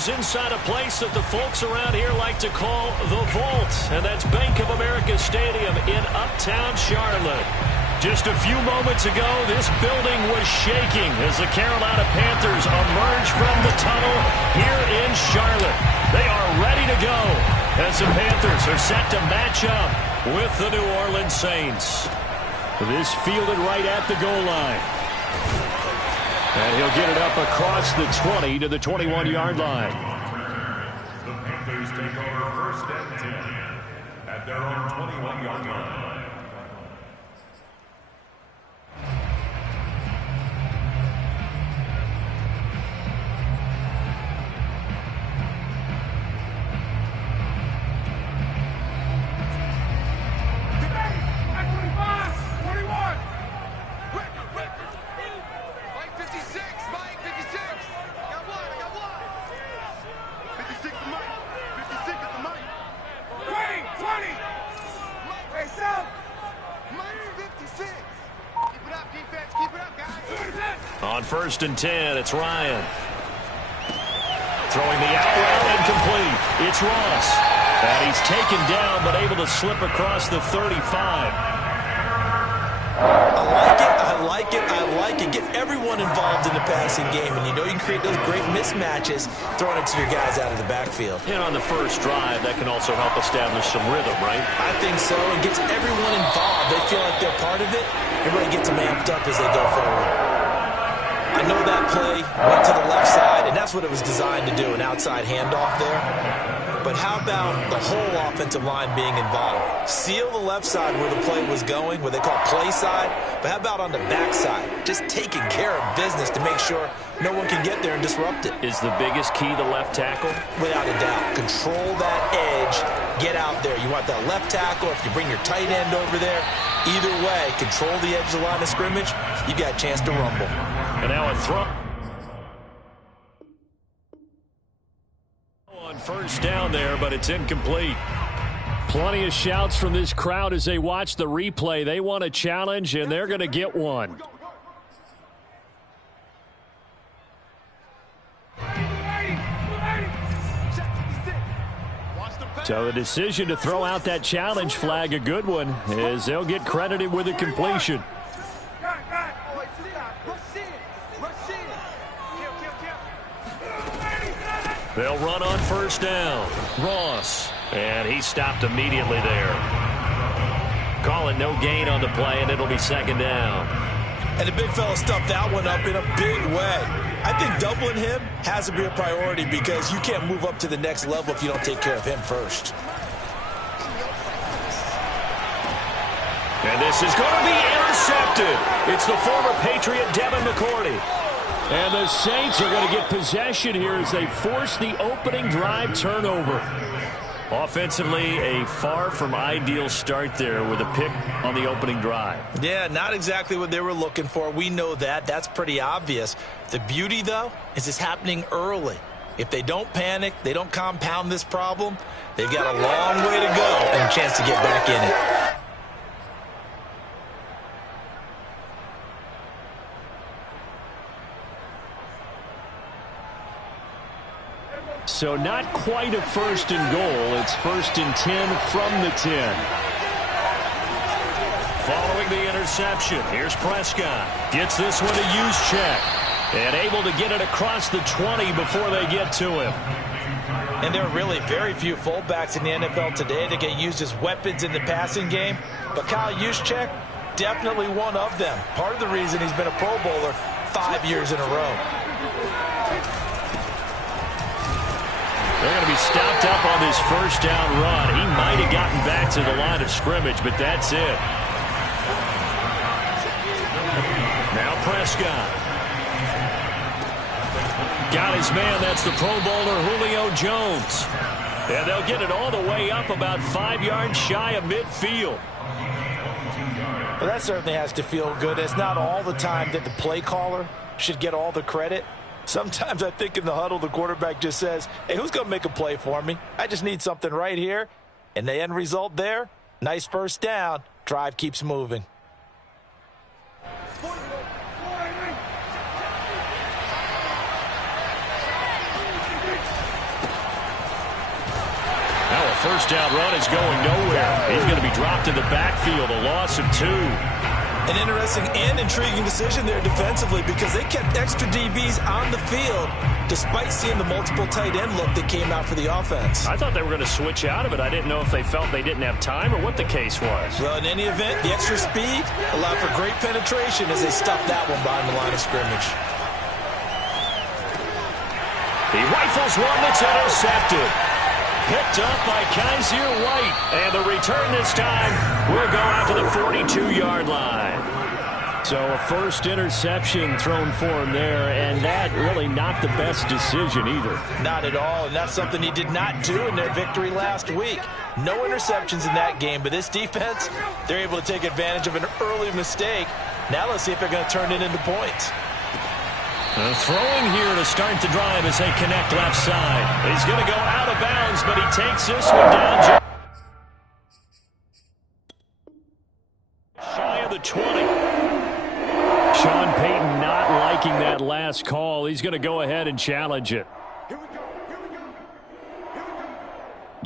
Panthers inside a place that the folks around here like to call the Vault, and that's Bank of America Stadium in Uptown Charlotte. Just a few moments ago, this building was shaking as the Carolina Panthers emerge from the tunnel here in Charlotte. They are ready to go as the Panthers are set to match up with the New Orleans Saints. This fielded right at the goal line. And he'll get it up across the 20 to the 21-yard line. The Panthers take over first and 10 at their own 21-yard line. On first and 10, it's Ryan. Throwing the out route incomplete. It's Ross. And he's taken down but able to slip across the 35. I like it. Get everyone involved in the passing game. And you know you can create those great mismatches throwing it to your guys out of the backfield. And on the first drive, that can also help establish some rhythm, right? I think so. It gets everyone involved. They feel like they're part of it. Everybody gets them amped up as they go forward. I know that play went to the left side, and that's what it was designed to do, an outside handoff there. But how about the whole offensive line being involved? Seal the left side where the play was going, what they call play side, but how about on the back side? Just taking care of business to make sure no one can get there and disrupt it. Is the biggest key the left tackle? Without a doubt. Control that edge. Get out there. You want that left tackle. If you bring your tight end over there, either way, control the edge of the line of scrimmage, you got a chance to rumble. And now a throw. On first down there, but it's incomplete. Plenty of shouts from this crowd as they watch the replay. They want a challenge, and they're going to get one. So the decision to throw out that challenge flag, a good one, as they'll get credited with a completion. They'll run on first down. Ross. And he stopped immediately there. Call it no gain on the play, and it'll be second down. And the big fella stuffed that one up in a big way. I think doubling him has to be a priority because you can't move up to the next level if you don't take care of him first. And this is going to be intercepted. It's the former Patriot Devin McCourty. And the Saints are going to get possession here as they force the opening drive turnover. Offensively, a far from ideal start there with a pick on the opening drive. Yeah, not exactly what they were looking for. We know that. That's pretty obvious. The beauty, though, is it's happening early. If they don't panic, they don't compound this problem, they've got a long way to go and a chance to get back in it. So not quite a first and goal. It's first and 10 from the 10. Following the interception, here's Prescott. Gets this one to Juszczyk. And able to get it across the 20 before they get to him. And there are really very few fullbacks in the NFL today that get used as weapons in the passing game. But Kyle Juszczyk, definitely one of them. Part of the reason he's been a Pro Bowler 5 years in a row. They're going to be stopped up on this first down run. He might have gotten back to the line of scrimmage, but that's it. Now Prescott. Got his man. That's the Pro Bowler Julio Jones. And they'll get it all the way up about 5 yards shy of midfield. Well, that certainly has to feel good. It's not all the time that the play caller should get all the credit. Sometimes I think in the huddle, the quarterback just says, hey, who's going to make a play for me? I just need something right here. And the end result there, nice first down. Drive keeps moving. first down run is going nowhere. He's going to be dropped in the backfield, a loss of 2. An interesting and intriguing decision there defensively because they kept extra DBs on the field despite seeing the multiple tight end look that came out for the offense. I thought they were going to switch out of it. I didn't know if they felt they didn't have time or what the case was. Well, in any event, the extra speed allowed for great penetration as they stuffed that one behind the line of scrimmage. He rifles one that's intercepted. Picked up by Kaiser White. And the return this time will go out to the 42-yard line. So a first interception thrown for him there, and that really not the best decision either. Not at all, and that's something he did not do in their victory last week. No interceptions in that game, but this defense, they're able to take advantage of an early mistake. Now let's see if they're going to turn it into points. Throwing here to start the drive as they connect left side. He's going to go out of bounds, but he takes this one down. Shy of the 20. Sean Payton not liking that last call. He's going to go ahead and challenge it.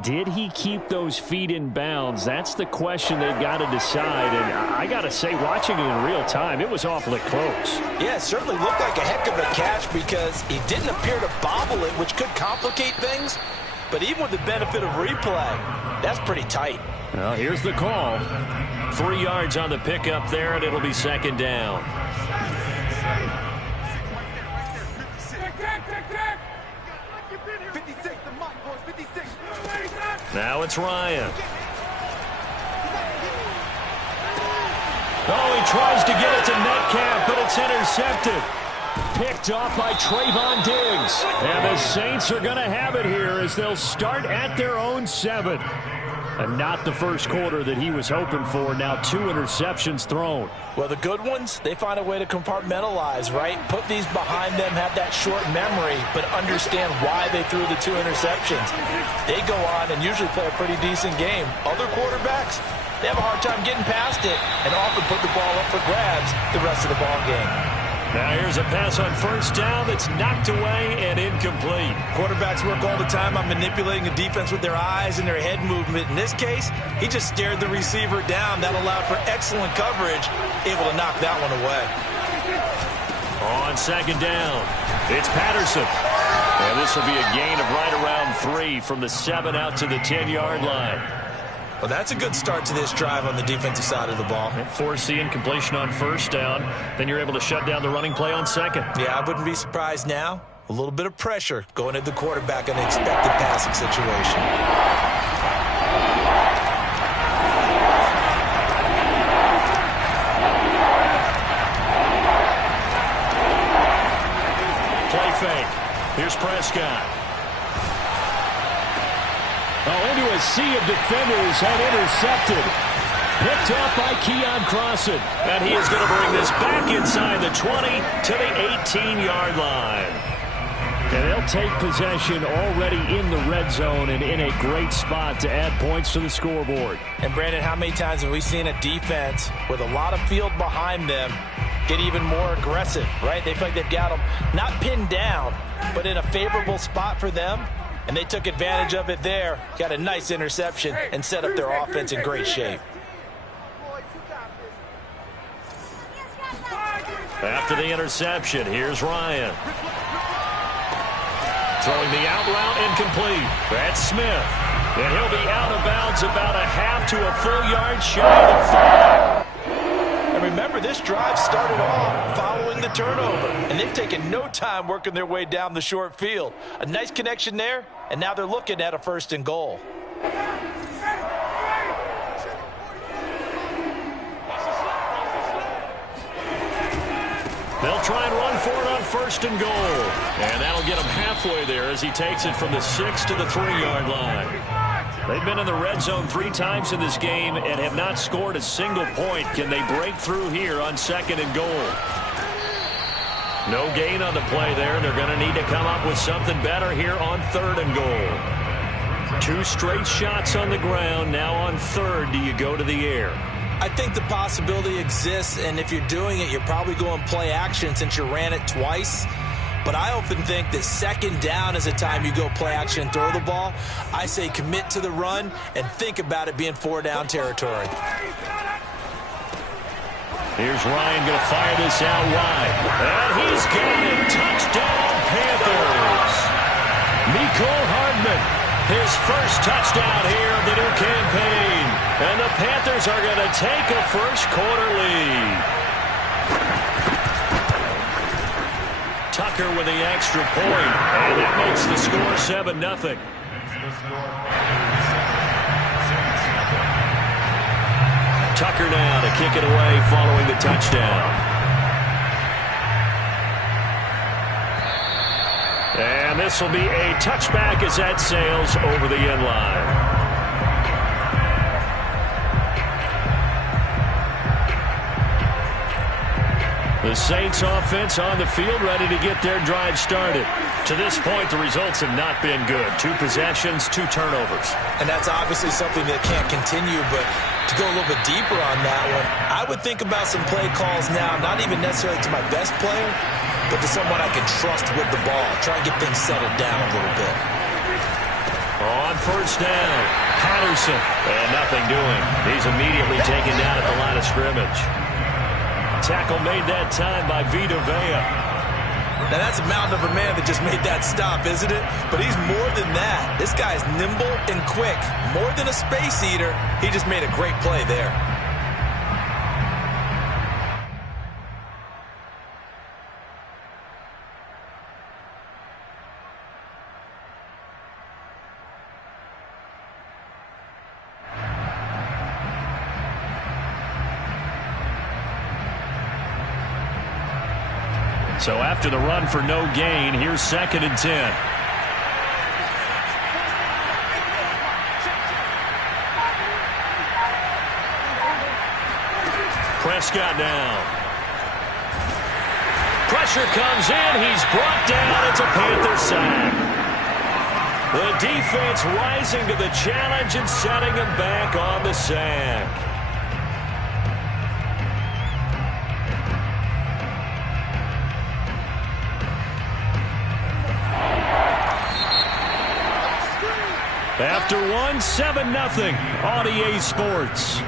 Did he keep those feet in bounds? That's the question they've got to decide. And I got to say, watching it in real time, it was awfully close. Yeah, it certainly looked like a heck of a catch because he didn't appear to bobble it, which could complicate things. But even with the benefit of replay, that's pretty tight. Well, here's the call. 3 yards on the pickup there, and it'll be second down. Now it's Ryan. Oh, he tries to get it to Metcalf, but it's intercepted. Picked off by Trayvon Diggs. And the Saints are going to have it here as they'll start at their own 7. And not the first quarter that he was hoping for. Now 2 interceptions thrown. Well, the good ones, they find a way to compartmentalize, right? Put these behind them, have that short memory, but understand why they threw the 2 interceptions. They go on and usually play a pretty decent game. Other quarterbacks, they have a hard time getting past it and often put the ball up for grabs the rest of the ball game. Now here's a pass on first down that's knocked away and incomplete. Quarterbacks work all the time on manipulating the defense with their eyes and their head movement. In this case, he just stared the receiver down. That allowed for excellent coverage, able to knock that one away. On second down, it's Patterson. And this will be a gain of right around 3 from the 7 out to the 10-yard line. Well, that's a good start to this drive on the defensive side of the ball. Force the incompletion on first down. Then you're able to shut down the running play on second. Yeah, I wouldn't be surprised now. A little bit of pressure going at the quarterback in an expected passing situation. Play fake. Here's Prescott. Oh, into a sea of defenders and intercepted. Picked up by Keon Crossan. And he is going to bring this back inside the 20 to the 18-yard line. And they'll take possession already in the red zone and in a great spot to add points to the scoreboard. And, Brandon, how many times have we seen a defense with a lot of field behind them get even more aggressive, right? They feel like they've got them not pinned down, but in a favorable spot for them. And they took advantage of it there, got a nice interception, and set up their offense in great shape. After the interception, here's Ryan. Throwing the out route incomplete. That's Smith. And he'll be out of bounds about a half to a full yard shy of 5. And remember, this drive started off following the turnover. And they've taken no time working their way down the short field. A nice connection there, and now they're looking at a 1st and goal. They'll try and run for it on 1st and goal. And that'll get him halfway there as he takes it from the 6 to the 3-yard line. They've been in the red zone 3 times in this game and have not scored a single point. Can they break through here on 2nd and goal? No gain on the play there. They're going to need to come up with something better here on 3rd and goal. 2 straight shots on the ground. Now on 3rd, do you go to the air? I think the possibility exists, and if you're doing it, you're probably going play action since you ran it twice. but I often think that second down is a time you go play action and throw the ball. I say commit to the run and think about it being 4-down territory. Here's Ryan going to fire this out wide. And he's got it. Touchdown, Panthers. Mecole Hardman, his first touchdown here of the new campaign. And the Panthers are going to take a first-quarter lead. Tucker with the extra point, and that makes the score 7-0. Tucker now to kick it away following the touchdown. And this will be a touchback as that sails over the end line. The Saints offense on the field ready to get their drive started. To this point, the results have not been good. 2 possessions, 2 turnovers. And that's obviously something that can't continue, but to go a little bit deeper on that one, I would think about some play calls now, not even necessarily to my best player, but to someone I can trust with the ball. Try and get things settled down a little bit. On first down, Patterson. And nothing doing. He's immediately taken down at the line of scrimmage. Tackle made that time by Vita Vea. Now that's a mountain of a man that just made that stop, isn't it? But he's more than that. This guy's nimble and quick. More than a space eater, he just made a great play there. So after the run for no gain, here's 2nd and 10. Prescott down. Pressure comes in. He's brought down. It's a Panther sack. The defense rising to the challenge and setting him back on the sack. After 7-0 on EA Sports.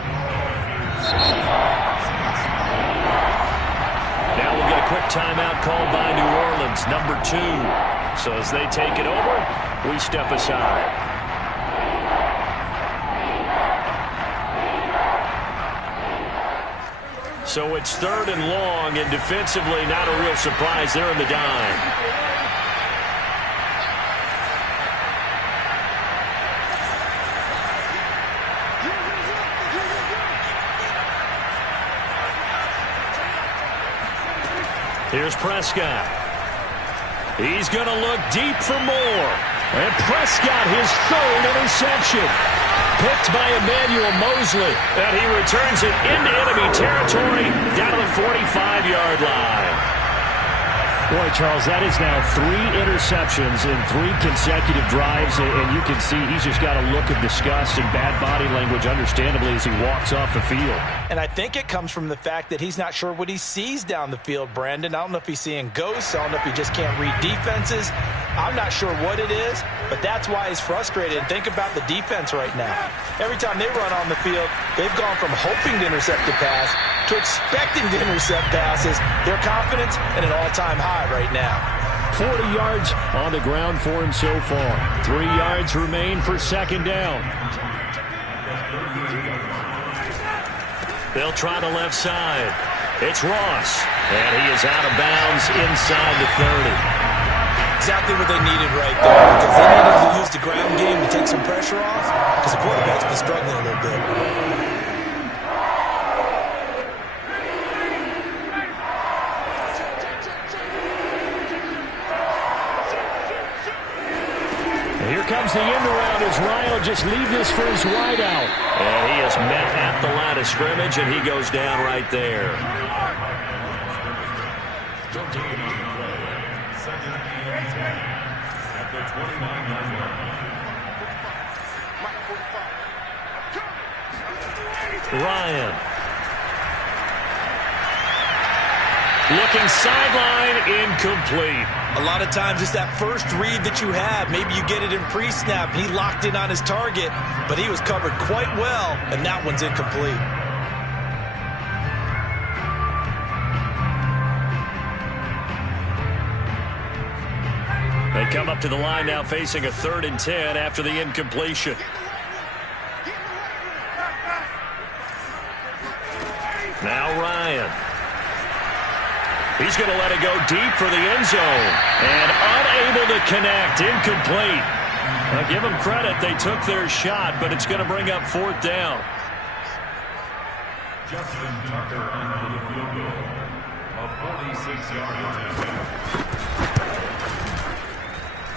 Now we'll get a quick timeout called by New Orleans, number 2. So as they take it over, we step aside. So it's 3rd and long, and defensively not a real surprise. They're in the dime. Here's Prescott. He's going to look deep for more. And Prescott, his 3rd interception. Picked by Emmanuel Mosley. And he returns it into enemy territory down to the 45-yard line. Boy, Charles, that is now 3 interceptions in 3 consecutive drives, and you can see he's just got a look of disgust and bad body language, understandably, as he walks off the field. And I think it comes from the fact that he's not sure what he sees down the field, Brandon. I don't know if he's seeing ghosts. I don't know if he just can't read defenses. I'm not sure what it is, but that's why he's frustrated. And think about the defense right now. Every time they run on the field, they've gone from hoping to intercept the pass to expecting to intercept passes. Their confidence at an all-time high right now. 40 yards on the ground for him so far. 3 yards remain for 2nd down. They'll try the left side. It's Ross, and he is out of bounds inside the 30. Exactly what they needed right there, because they needed to use the ground game to take some pressure off, because the quarterback's been struggling a little bit. And here comes the end around as Ryan will just leave this for his wide out. And he is met at the line of scrimmage, and he goes down right there. Ryan. Looking sideline, incomplete. A lot of times it's that first read that you have. Maybe you get it in pre-snap, and he locked in on his target, but he was covered quite well, and that one's incomplete. They come up to the line now facing a 3rd and 10 after the incompletion. Now Ryan. He's going to let it go deep for the end zone. And unable to connect. Incomplete. Now give them credit. They took their shot, but it's going to bring up 4th down. Justin Tucker on for the field goal. A 46-yard attempt.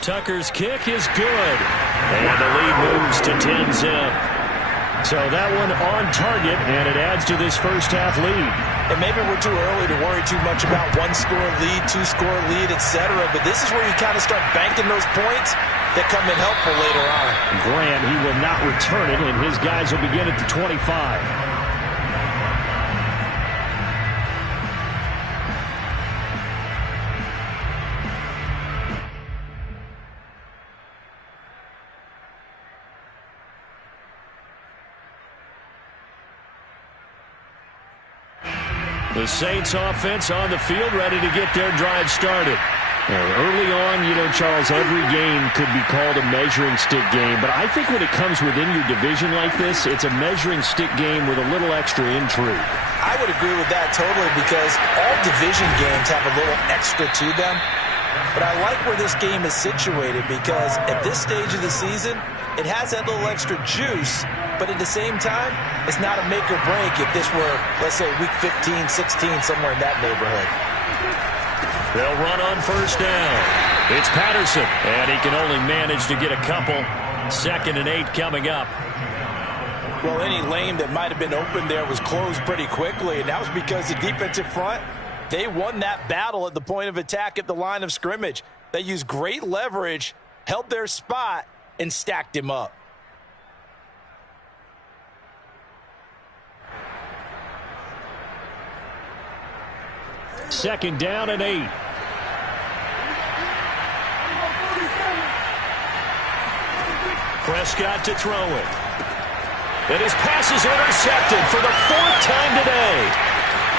Tucker's kick is good. And the lead moves to 10-zip. So that one on target, and it adds to this first-half lead. And maybe we're too early to worry too much about 1-score lead, 2-score lead, etc. But this is where you kind of start banking those points that come in helpful later on. Grant, he will not return it, and his guys will begin at the 25. The Saints offense on the field, ready to get their drive started. Early on, Charles, every game could be called a measuring stick game. But I think when it comes within your division like this, it's a measuring stick game with a little extra intrigue. I would agree with that totally because all division games have a little extra to them. But I like where this game is situated because at this stage of the season, it has that little extra juice, but at the same time, it's not a make or break if this were, let's say, week 15, 16, somewhere in that neighborhood. They'll run on 1st down. It's Patterson, and he can only manage to get a couple. 2nd and 8 coming up. Well, any lane that might have been open there was closed pretty quickly, and that was because the defensive front, they won that battle at the point of attack at the line of scrimmage. They used great leverage, held their spot, and stacked him up. Second down and 8. Prescott to throw it. And his pass is intercepted for the 4th time today.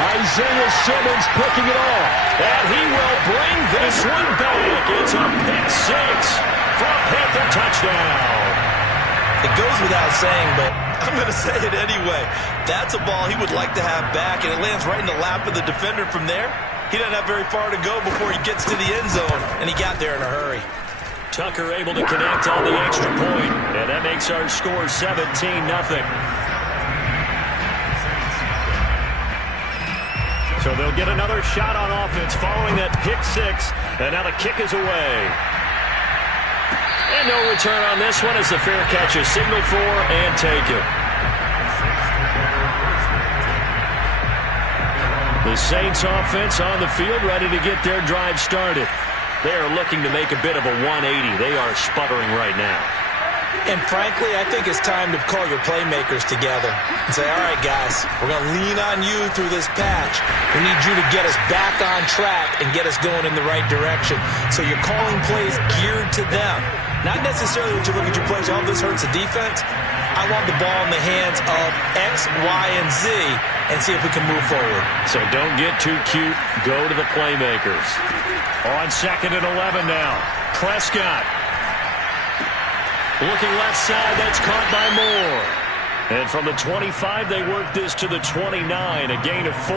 Isaiah Simmons picking it off. And he will bring this one back. It's a pick 6 for a Panther touchdown. It goes without saying, but I'm going to say it anyway. That's a ball he would like to have back, and it lands right in the lap of the defender from there. He doesn't have very far to go before he gets to the end zone, and he got there in a hurry. Tucker able to connect on the extra point, and that makes our score 17-0. So they'll get another shot on offense following that pick 6, and now the kick is away. And no return on this one as the fair catch is signaled for and taken. The Saints offense on the field ready to get their drive started. They are looking to make a bit of a 180. They are sputtering right now. And frankly, I think it's time to call your playmakers together and say, all right, guys, we're going to lean on you through this patch. We need you to get us back on track and get us going in the right direction. So you're calling plays geared to them. Not necessarily that you look at your plays, oh, this hurts the defense. I want the ball in the hands of X, Y, and Z and see if we can move forward. So don't get too cute. Go to the playmakers. On 2nd and 11 now. Prescott. Looking left side, that's caught by Moore. And from the 25, they work this to the 29, a gain of 4.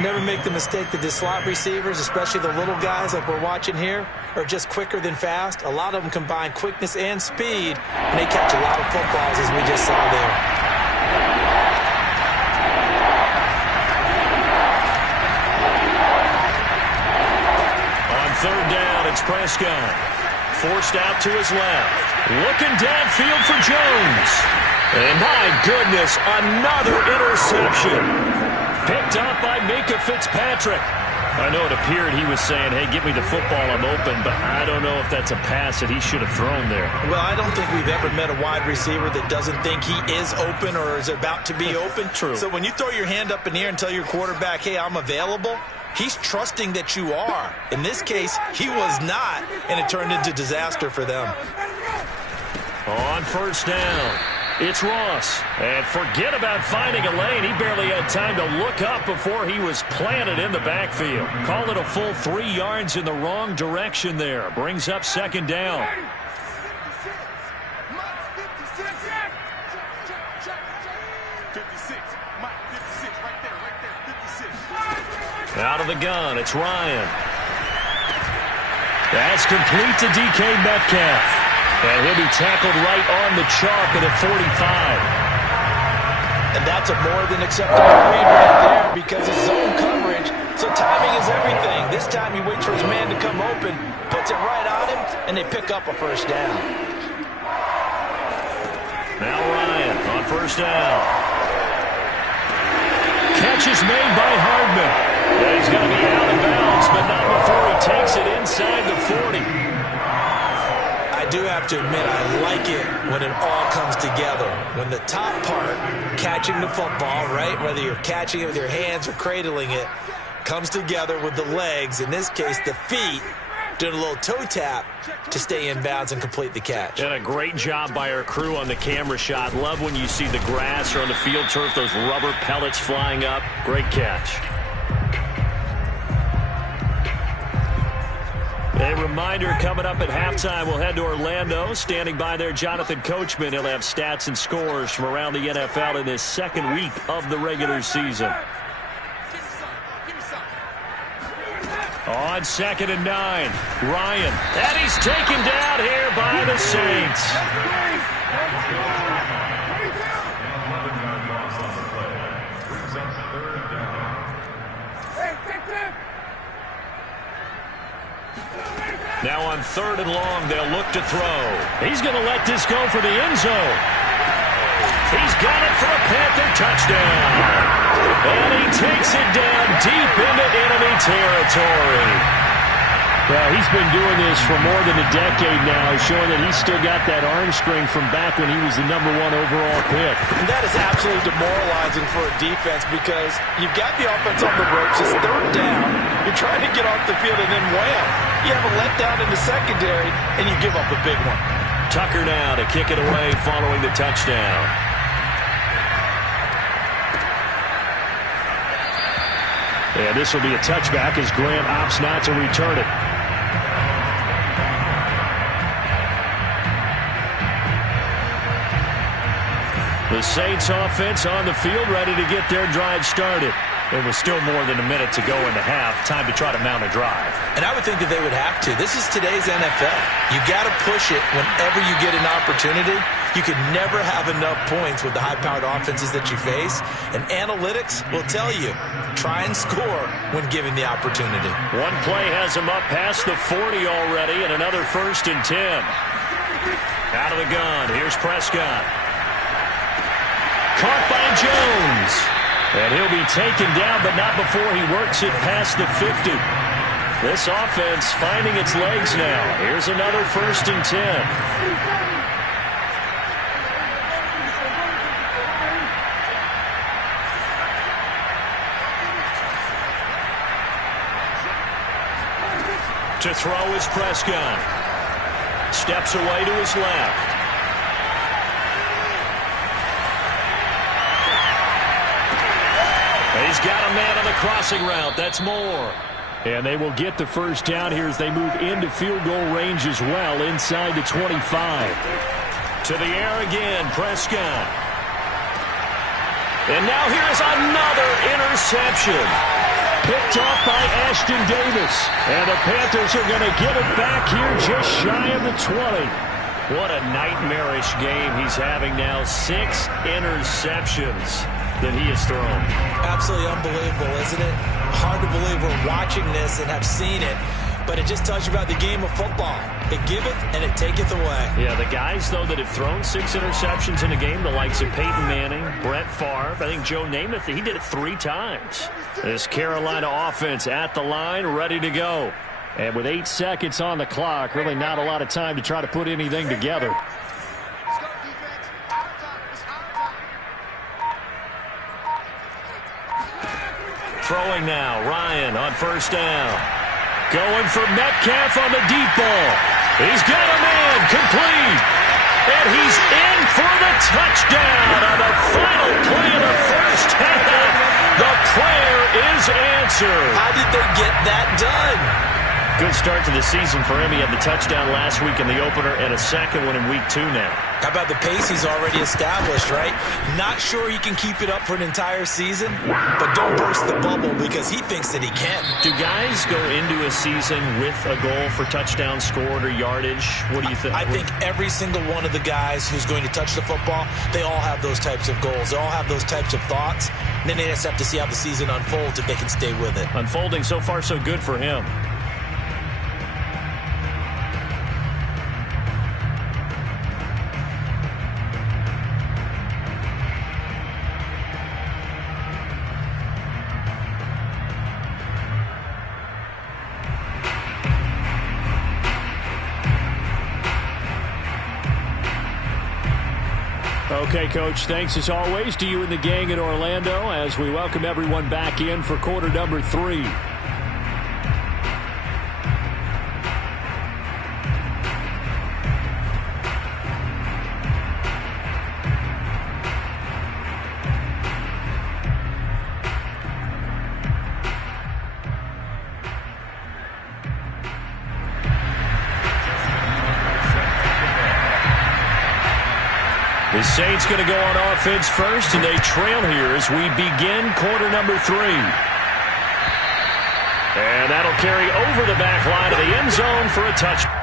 Never make the mistake that the slot receivers, especially the little guys like we're watching here, are just quicker than fast. A lot of them combine quickness and speed, and they catch a lot of footballs as we just saw there. On 3rd down, it's Prescott. Forced out to his left. Looking downfield for Jones. And my goodness, another interception. Picked up by Minkah Fitzpatrick. I know it appeared he was saying, hey, give me the football, I'm open, but I don't know if that's a pass that he should have thrown there. Well, I don't think we've ever met a wide receiver that doesn't think he is open or is about to be open. True. So when you throw your hand up in the air and tell your quarterback, hey, I'm available, he's trusting that you are. In this case, he was not, and it turned into disaster for them. On first down, it's Ross. And forget about finding a lane. He barely had time to look up before he was planted in the backfield. Call it a full 3 yards in the wrong direction there. Brings up second down. Out of the gun, it's Ryan. That's complete to DK Metcalf. And he'll be tackled right on the chalk at a 45. And that's a more than acceptable read right there because it's zone coverage, so timing is everything. This time he waits for his man to come open, puts it right on him, and they pick up a first down. Now Ryan on first down. Catch is made by Hardman. And he's going to be out of bounds, but not before he takes it inside the 40. I do have to admit, I like it when it all comes together. When the top part, catching the football, right, whether you're catching it with your hands or cradling it, comes together with the legs, in this case the feet, doing a little toe tap to stay in bounds and complete the catch. And a great job by our crew on the camera shot. Love when you see the grass or on the field turf, those rubber pellets flying up. Great catch. A reminder, coming up at halftime, we'll head to Orlando. Standing by there, Jonathan Coachman. He'll have stats and scores from around the NFL in his second week of the regular season. On 2nd and 9, Ryan. And he's taken down here by the Saints. Now on 3rd and long, they'll look to throw. He's going to let this go for the end zone. He's got it for a Panther touchdown. And he takes it down deep into enemy territory. Well, he's been doing this for more than a decade now, showing that he's still got that arm strength from back when he was the #1 overall pick. And that is absolutely demoralizing for a defense because you've got the offense on the ropes. It's 3rd down. You're trying to get off the field, and then wham, you have a letdown in the secondary, and you give up a big one. Tucker now to kick it away following the touchdown. And this will be a touchback as Grant opts not to return it. The Saints offense on the field, ready to get their drive started. There was still more than a minute to go in the half. Time to try to mount a drive. And I would think that they would have to. This is today's NFL. You got to push it whenever you get an opportunity. You could never have enough points with the high-powered offenses that you face. And analytics will tell you, try and score when given the opportunity. One play has him up past the 40 already, and another 1st and 10. Out of the gun, here's Prescott. Caught by Jones. And he'll be taken down, but not before he works it past the 50. This offense finding its legs now. Here's another 1st and 10. To throw is Prescott. Steps away to his left. He's got a man on the crossing route. That's Moore. And they will get the first down here as they move into field goal range as well inside the 25. To the air again, Prescott. And now here's another interception. Picked off by Ashton Davis. And the Panthers are going to get it back here just shy of the 20. What a nightmarish game he's having now. 6 interceptions that he has thrown. Absolutely unbelievable, isn't it? Hard to believe we're watching this and have seen it. but it just tells you about the game of football. It giveth and it taketh away. Yeah, the guys, though, that have thrown 6 interceptions in a game, the likes of Peyton Manning, Brett Favre, I think Joe Namath, he did it 3 times. This Carolina offense at the line, ready to go. And with 8 seconds on the clock, really not a lot of time to try to put anything together. Throwing now, Ryan on first down. Going for Metcalf on the deep ball. He's got a man, complete. And he's in for the touchdown on the final play of the first half. The prayer is answered. How did they get that done? Good start to the season for him. He had the touchdown last week in the opener and a second one in week 2 now. How about the pace he's already established, right? Not sure he can keep it up for an entire season, but don't burst the bubble because he thinks that he can. Do guys go into a season with a goal for touchdown scored or yardage? What do you think? I think every single one of the guys who's going to touch the football, they all have those types of goals. They all have those types of thoughts. And then they just have to see how the season unfolds if they can stay with it. Unfolding so far so good for him. Okay, Coach, thanks as always to you and the gang in Orlando as we welcome everyone back in for quarter number 3. The Saints going to go on offense first, and they trail here as we begin quarter number 3. And that'll carry over the back line of the end zone for a touchdown.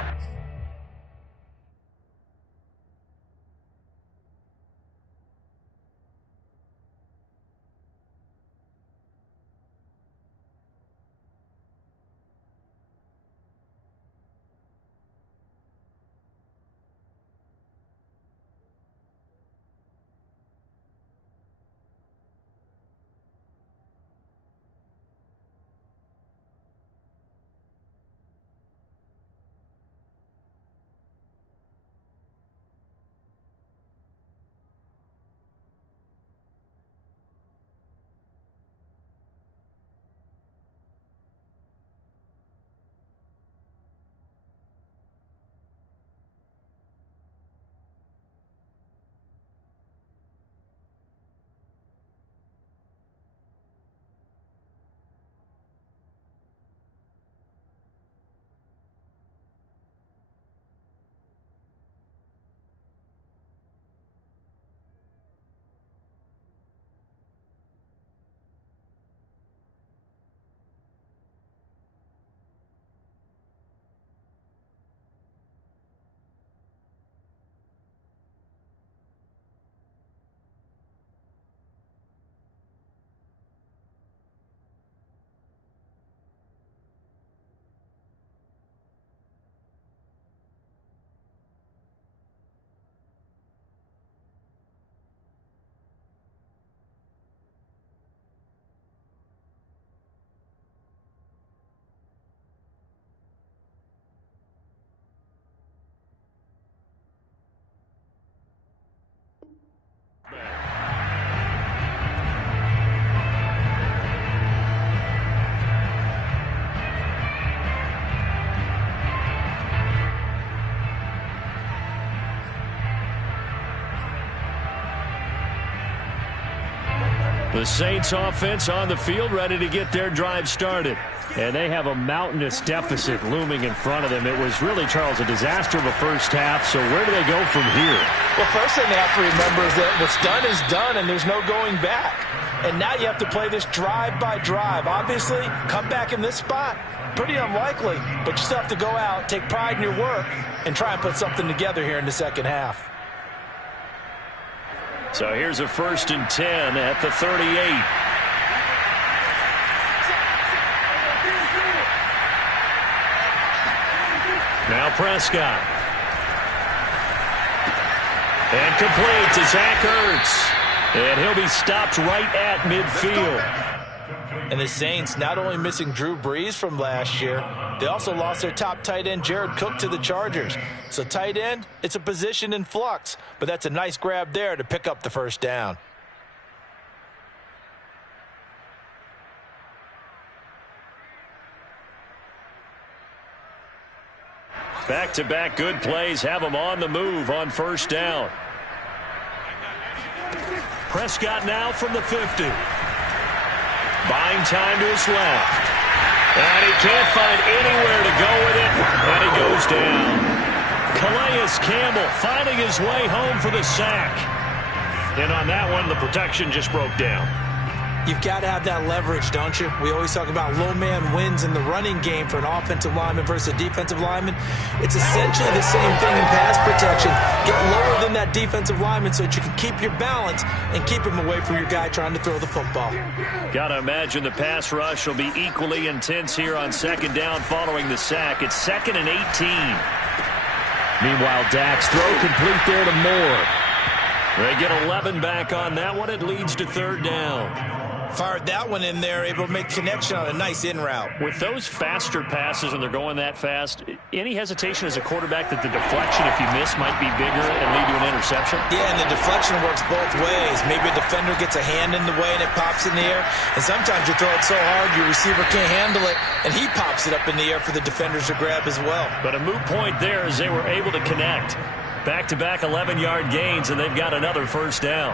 The Saints offense on the field ready to get their drive started. And they have a mountainous deficit looming in front of them. It was really, Charles, a disaster of a first half. So where do they go from here? Well, first thing they have to remember is that what's done is done and there's no going back. And now you have to play this drive by drive. Obviously, come back in this spot, pretty unlikely. But you still have to go out, take pride in your work, and try and put something together here in the second half. So here's a 1st and 10 at the 38. Prescott. And complete to Zach Ertz. And he'll be stopped right at midfield. And the Saints not only missing Drew Brees from last year, they also lost their top tight end, Jared Cook, to the Chargers. So tight end, it's a position in flux. But that's a nice grab there to pick up the first down. Back-to-back good plays have them on the move on first down. Prescott now from the 50. Buying time to his left. And he can't find anywhere to go with it. And he goes down. Calais Campbell finding his way home for the sack. And on that one, the protection just broke down. You've got to have that leverage, don't you? We always talk about low man wins in the running game for an offensive lineman versus a defensive lineman. It's essentially the same thing in pass protection. Get lower than that defensive lineman so that you can keep your balance and keep him away from your guy trying to throw the football. Got to imagine the pass rush will be equally intense here on second down following the sack. It's 2nd and 18. Meanwhile, Dak's throw complete there to Moore. They get 11 back on that one. It leads to third down. Fired that one in there, able to make connection on a nice in route. With those faster passes and they're going that fast, any hesitation as a quarterback that the deflection, if you miss, might be bigger and lead to an interception? Yeah, and the deflection works both ways. Maybe a defender gets a hand in the way and it pops in the air. And sometimes you throw it so hard your receiver can't handle it, and he pops it up in the air for the defenders to grab as well. But a moot point there as they were able to connect. Back-to-back 11-yard gains, and they've got another first down.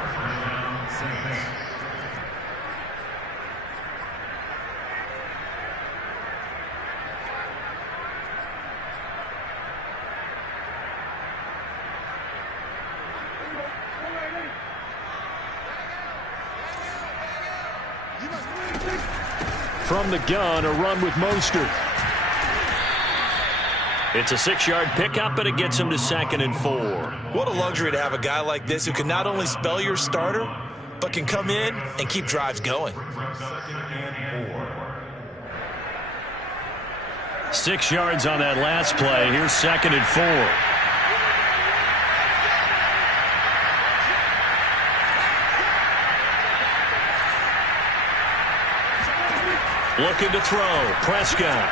From the gun, a run with Mostert. It's a 6-yard pickup, and it gets him to 2nd and 4. What a luxury to have a guy like this who can not only spell your starter, but can come in and keep drives going. 6 yards on that last play. Here's 2nd and 4. Looking to throw. Prescott.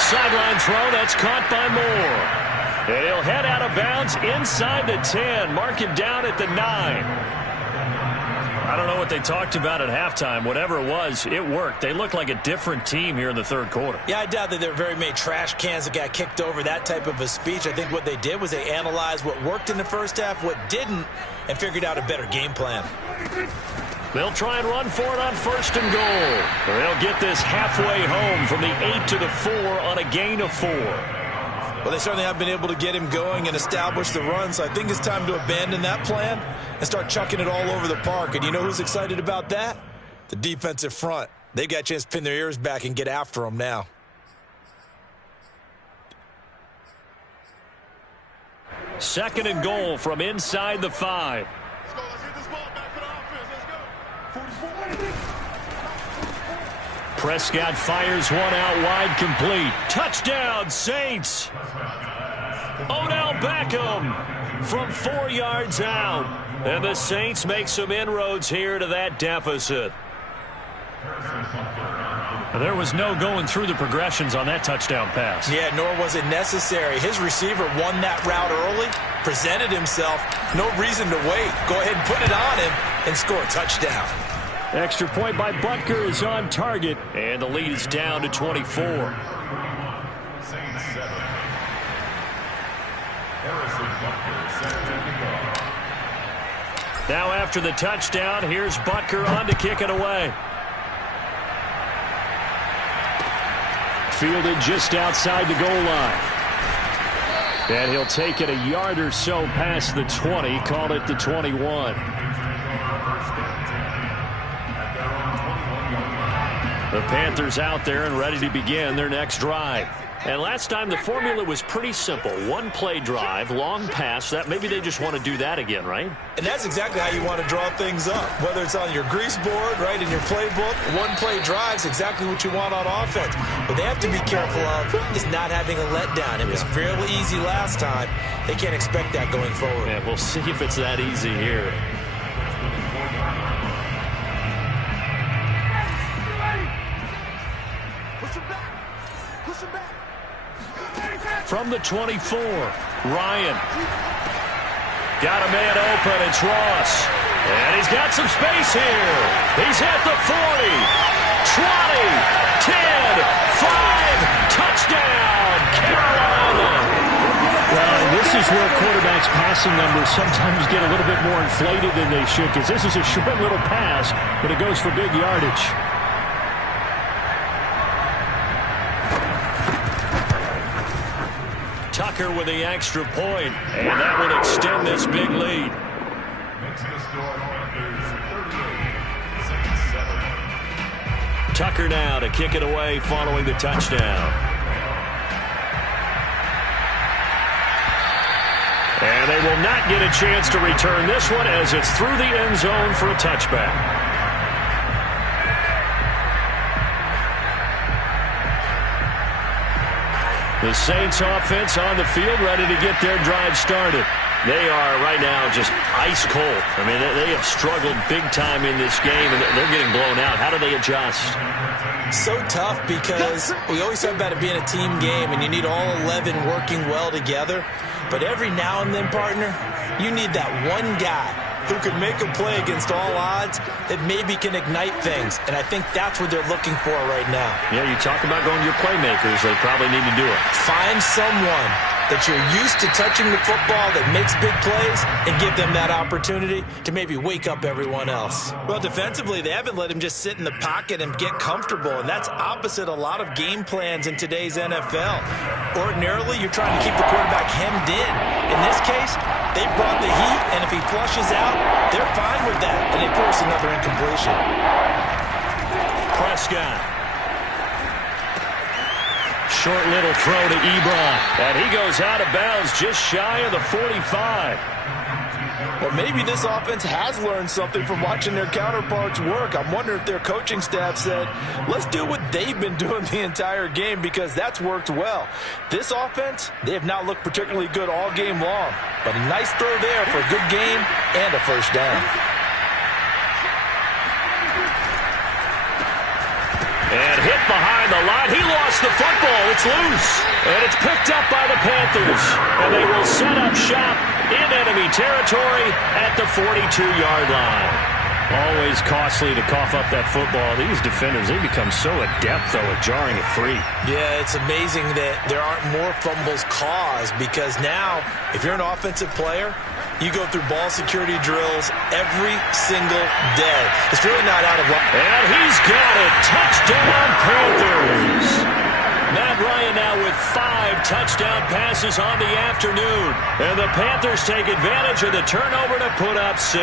Sideline throw. That's caught by Moore. And he'll head out of bounds inside the 10. Mark him down at the 9. I don't know what they talked about at halftime. Whatever it was, it worked. They looked like a different team here in the third quarter. Yeah, I doubt that there were very many trash cans that got kicked over, that type of a speech. I think what they did was they analyzed what worked in the first half, what didn't, and figured out a better game plan. They'll try and run for it on 1st and goal. They'll get this halfway home from the 8 to the 4 on a gain of 4. Well, they certainly have been able to get him going and establish the run, so I think it's time to abandon that plan and start chucking it all over the park. And you know who's excited about that? The defensive front. They got a chance to pin their ears back and get after him now. Second and goal from inside the 5. Prescott fires one out wide, complete. Touchdown, Saints. Odell Beckham from 4 yards out. And the Saints make some inroads here to that deficit. There was no going through the progressions on that touchdown pass. Yeah, nor was it necessary. His receiver won that route early, presented himself. No reason to wait. Go ahead and put it on him and score a touchdown. Extra point by Butker is on target, and the lead is down to 24. Now after the touchdown, here's Butker on to kick it away. Fielded just outside the goal line. And he'll take it a yard or so past the 20, call it the 21. The Panthers out there and ready to begin their next drive. And last time the formula was pretty simple. One play drive, long pass. That maybe they just want to do that again, right? And that's exactly how you want to draw things up. Whether it's on your grease board, right, in your playbook, one play drive's exactly what you want on offense. What they have to be careful of is not having a letdown. It was fairly easy last time. They can't expect that going forward. Yeah, we'll see if it's that easy here. From the 24, Ryan. Got a man open, it's Ross. And he's got some space here. He's at the 40, 20, 10, 5, touchdown, Carolina. Well, this is where quarterbacks' passing numbers sometimes get a little bit more inflated than they should, because this is a short little pass, but it goes for big yardage. Tucker with the extra point, and that will extend this big lead. Makes the score Panthers 38, Saints 7. Tucker now to kick it away following the touchdown. And they will not get a chance to return this one as it's through the end zone for a touchback. The Saints offense on the field ready to get their drive started. They are right now just ice cold. I mean, they have struggled big time in this game, and they're getting blown out. How do they adjust? So tough because we always talk about it being a team game, and you need all 11 working well together. But every now and then, partner, you need that one guy who can make a play against all odds that maybe can ignite things. And I think that's what they're looking for right now. Yeah, you talk about going to your playmakers. They probably need to do it. Find someone that you're used to touching the football that makes big plays and give them that opportunity to maybe wake up everyone else. Well, defensively, they haven't let him just sit in the pocket and get comfortable, and that's opposite a lot of game plans in today's NFL. Ordinarily, you're trying to keep the quarterback hemmed in. In this case, they brought the heat, and if he flushes out, they're fine with that, and they force another incompletion. Prescott. Short little throw to Ebron, and he goes out of bounds just shy of the 45. Well, maybe this offense has learned something from watching their counterparts work. I'm wondering if their coaching staff said, let's do what they've been doing the entire game, because that's worked well. This offense, they have not looked particularly good all game long, but a nice throw there for a good game and a first down. And hit behind the line. He lost the football. It's loose. And it's picked up by the Panthers. And they will set up shop in enemy territory at the 42-yard line. Always costly to cough up that football. These defenders, they become so adept, though, at jarring it free. Yeah, it's amazing that there aren't more fumbles caused, because now, if you're an offensive player, you go through ball security drills every single day. It's really not out of line. And he's got it. Touchdown, Panthers. Matt Ryan now with 5 touchdown passes on the afternoon. And the Panthers take advantage of the turnover to put up 6.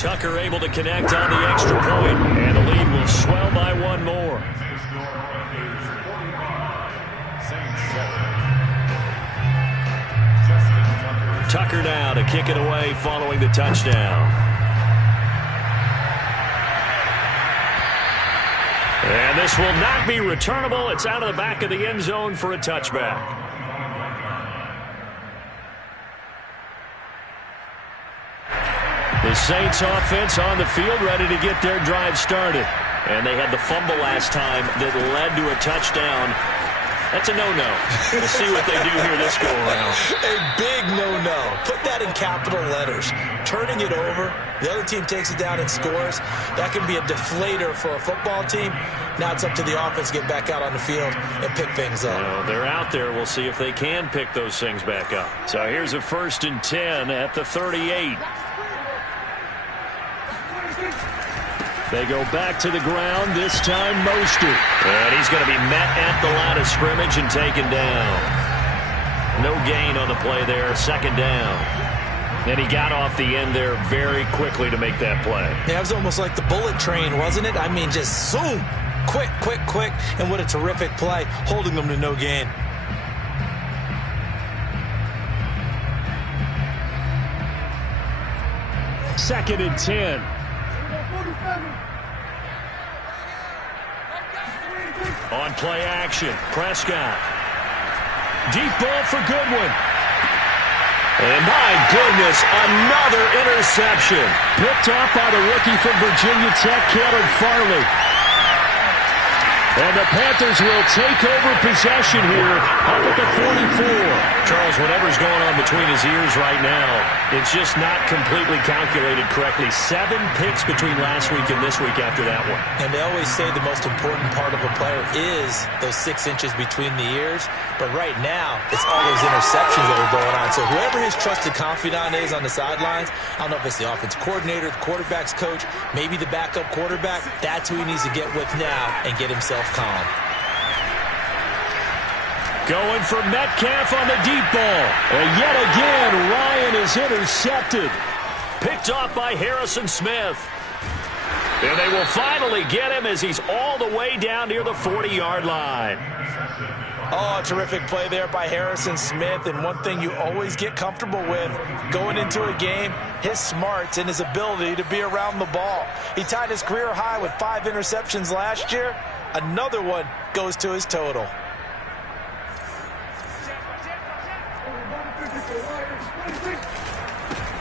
Tucker able to connect on the extra point, and the lead will swell by 1 more. Tucker now to kick it away following the touchdown. And this will not be returnable. It's out of the back of the end zone for a touchback. The Saints offense on the field ready to get their drive started. And they had the fumble last time that led to a touchdown. That's a no-no. We'll see what they do here this go-around. A big no-no. Put that in capital letters. Turning it over, the other team takes it down and scores. That can be a deflator for a football team. Now it's up to the offense to get back out on the field and pick things up. Well, they're out there. We'll see if they can pick those things back up. So here's a 1st and 10 at the 38. They go back to the ground, this time Mostert. And he's going to be met at the line of scrimmage and taken down. No gain on the play there, 2nd down. And he got off the end there very quickly to make that play. Yeah, it was almost like the bullet train, wasn't it? I mean, just zoom. Quick, quick, quick, and what a terrific play, holding them to no gain. Second and 10. On play action, Prescott. Deep ball for Goodwin. And my goodness, another interception. Picked off by the rookie from Virginia Tech, Caleb Farley. And the Panthers will take over possession here up at the 44. Charles, whatever's going on between his ears right now, it's just not completely calculated correctly. 7 picks between last week and this week after that one. And they always say the most important part of a player is those 6 inches between the ears. But right now, it's all those interceptions that are going on. So whoever his trusted confidant is on the sidelines, I don't know if it's the offense coordinator, the quarterback's coach, maybe the backup quarterback, that's who he needs to get with now and get himself calm. Going for Metcalf on the deep ball. And yet again, Ryan is intercepted. Picked off by Harrison Smith. And they will finally get him as he's all the way down near the 40-yard line. Oh, a terrific play there by Harrison Smith. And one thing you always get comfortable with going into a game, his smarts and his ability to be around the ball. He tied his career high with 5 interceptions last year. Another one goes to his total.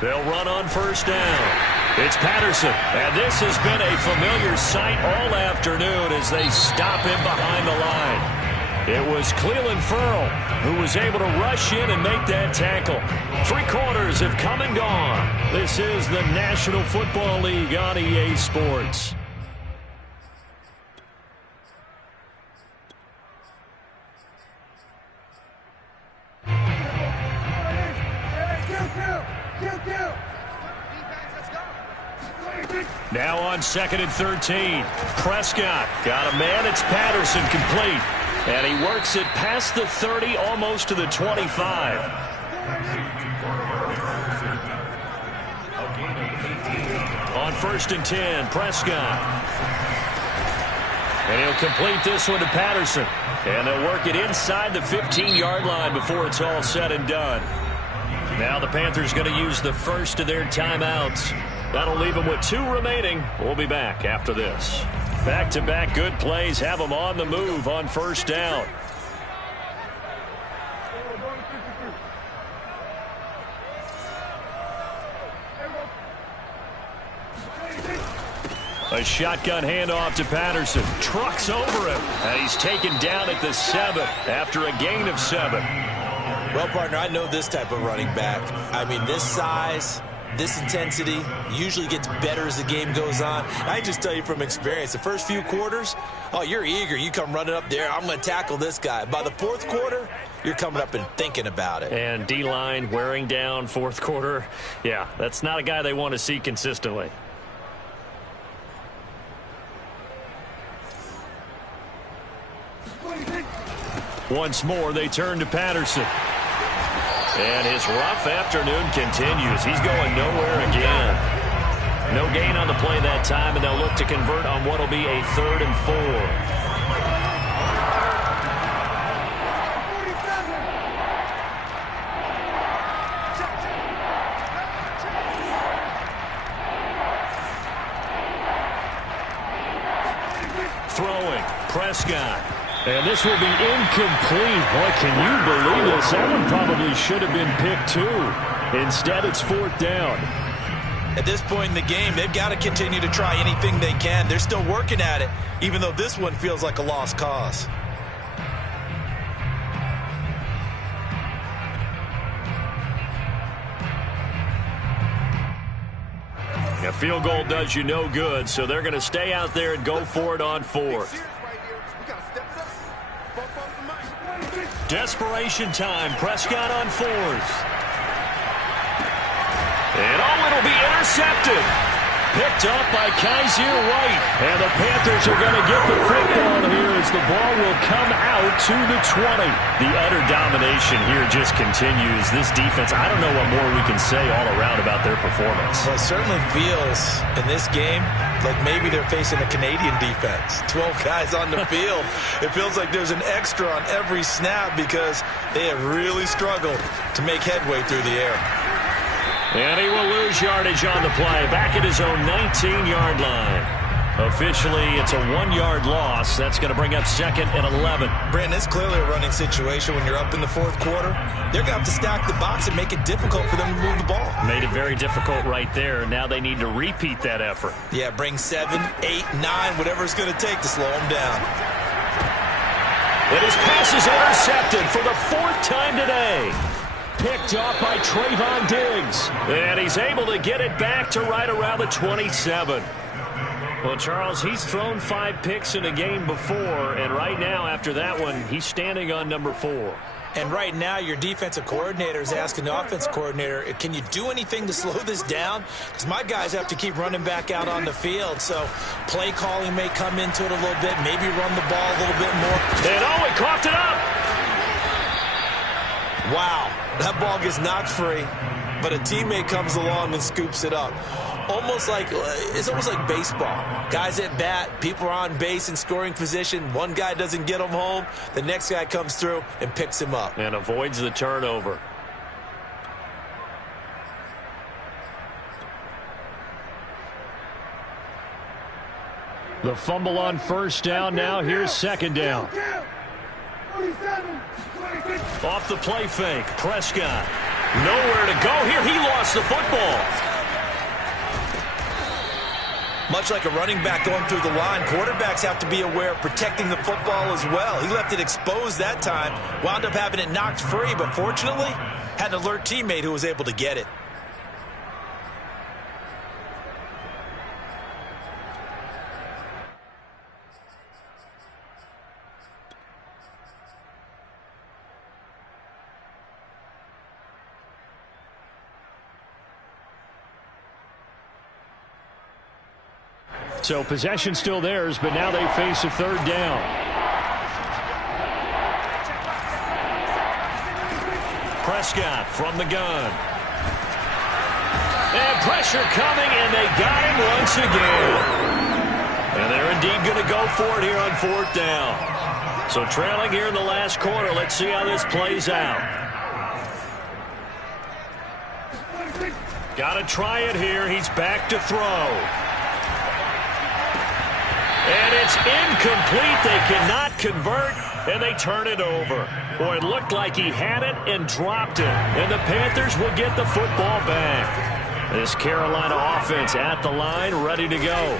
They'll run on first down. It's Patterson, and this has been a familiar sight all afternoon as they stop him behind the line. It was Cleveland Ferrell who was able to rush in and make that tackle. 3 quarters have come and gone. This is the National Football League on EA Sports. Now on 2nd and 13. Prescott got a man. It's Patterson complete. And he works it past the 30, almost to the 25. On 1st and 10, Prescott. And he'll complete this one to Patterson. And they'll work it inside the 15-yard line before it's all said and done. Now the Panthers going to use the first of their timeouts. That'll leave them with 2 remaining. We'll be back after this. Back-to-back good plays have them on the move on first down. A shotgun handoff to Patterson. Trucks over him. And he's taken down at the 7 after a gain of 7. Well, partner, I know this type of running back. I mean, this size, this intensity usually gets better as the game goes on. And I just tell you from experience, the first few quarters, oh, you're eager. You come running up there, I'm going to tackle this guy. By the 4th quarter, you're coming up and thinking about it. And D-line wearing down 4th quarter. Yeah, that's not a guy they want to see consistently. Once more, they turn to Patterson. And his rough afternoon continues. He's going nowhere again. No gain on the play that time, and they'll look to convert on what will be a 3rd and 4. Throwing, Prescott. And this will be incomplete. Boy, can you believe this? That one probably should have been picked too. Instead, it's 4th down. At this point in the game, they've got to continue to try anything they can. They're still working at it, even though this one feels like a lost cause. A field goal does you no good, so they're going to stay out there and go for it on 4th. Desperation time. Prescott on 4th. And oh, it'll be intercepted. Picked up by Kaiser White. And the Panthers are going to get the football here as the ball will come out to the 20. The utter domination here just continues. This defense, I don't know what more we can say all around about their performance. Well, it certainly feels in this game like maybe they're facing a Canadian defense. 12 guys on the field. It feels like there's an extra on every snap because they have really struggled to make headway through the air. And he will lose yardage on the play. Back at his own 19-yard line. Officially, it's a 1-yard loss. That's going to bring up 2nd and 11. Brandon, it's clearly a running situation when you're up in the 4th quarter. They're going to have to stack the box and make it difficult for them to move the ball. Made it very difficult right there. Now they need to repeat that effort. Yeah, bring 7, 8, 9, whatever it's going to take to slow them down. And his pass is intercepted for the 4th time today. Picked up by Trayvon Diggs. And he's able to get it back to right around the 27. Well, Charles, he's thrown 5 picks in a game before, and right now, after that one, he's standing on number 4. And right now, your defensive coordinator is asking the offensive coordinator, can you do anything to slow this down? Because my guys have to keep running back out on the field, so play calling may come into it a little bit, maybe run the ball a little bit more. And he coughed it up! Wow, that ball gets knocked free, but a teammate comes along and scoops it up. It's almost like baseball. Guys at bat, people are on base in scoring position. One guy doesn't get him home. The next guy comes through and picks him up. And avoids the turnover. The fumble on 1st down now. Here's 2nd down. Off the play fake. Prescott. Nowhere to go here. He lost the football. Much like a running back going through the line, quarterbacks have to be aware of protecting the football as well. He left it exposed that time, wound up having it knocked free, but fortunately, had an alert teammate who was able to get it. So possession still theirs, but now they face a 3rd down. Prescott from the gun. And pressure coming, and they got him once again. And they're indeed going to go for it here on 4th down. So trailing here in the last quarter. Let's see how this plays out. Got to try it here. He's back to throw. And it's incomplete. They cannot convert, and they turn it over. Boy, it looked like he had it and dropped it. And the Panthers will get the football back. This Carolina offense at the line, ready to go.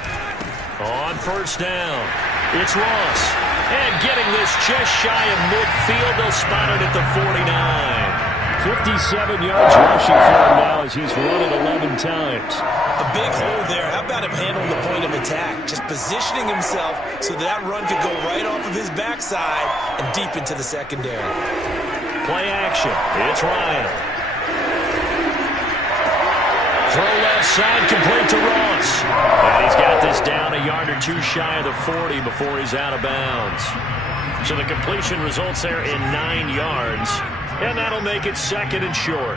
On 1st down, it's Ross. And getting this just shy of midfield, they'll spot it at the 49. 57 yards rushing for him now as he's run it 11 times. A big hole there. How about him handling the point of attack? Just positioning himself so that run could go right off of his backside and deep into the secondary. Play action. It's Ryan. Throw left side, complete to Ross. And he's got this down a yard or 2 shy of the 40 before he's out of bounds. So the completion results there in 9 yards. And that'll make it 2nd and short.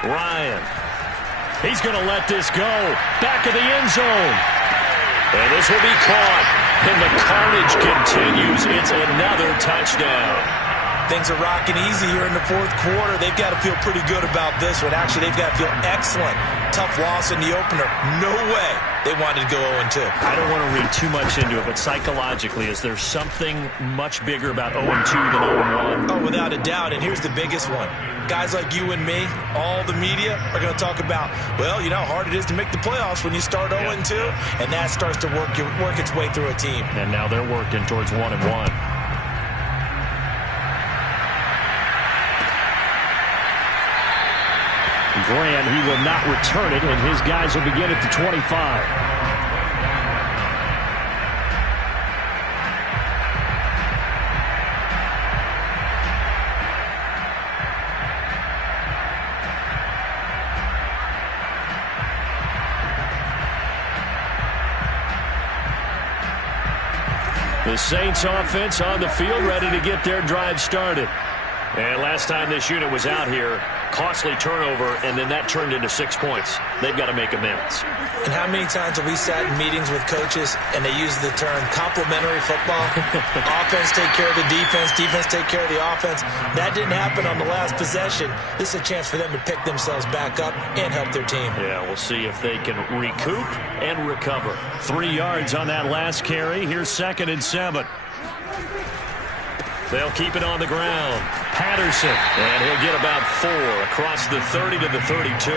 Ryan. He's going to let this go. Back of the end zone. And this will be caught. And the carnage continues. It's another touchdown. Things are rocking easy here in the 4th quarter. They've got to feel pretty good about this one. Actually, they've got to feel excellent. Tough loss in the opener. No way they wanted to go 0-2. I don't want to read too much into it, but psychologically, is there something much bigger about 0-2 than 0-1? Oh, without a doubt, and here's the biggest one. Guys like you and me, all the media, are going to talk about, well, you know how hard it is to make the playoffs when you start 0-2, and that starts to work its way through a team. And now they're working towards 1-1. Grant, he will not return it, and his guys will begin at the 25. The Saints offense on the field, ready to get their drive started. And last time this unit was out here, costly turnover, and then that turned into 6 points. They've got to make amends. And how many times have we sat in meetings with coaches and they use the term complementary football? Offense take care of the defense, defense take care of the offense. That didn't happen on the last possession. This is a chance for them to pick themselves back up and help their team. Yeah, we'll see if they can recoup and recover. 3 yards on that last carry. Here's 2nd and 7. They'll keep it on the ground. Patterson, and he'll get about 4 across the 30 to the 32.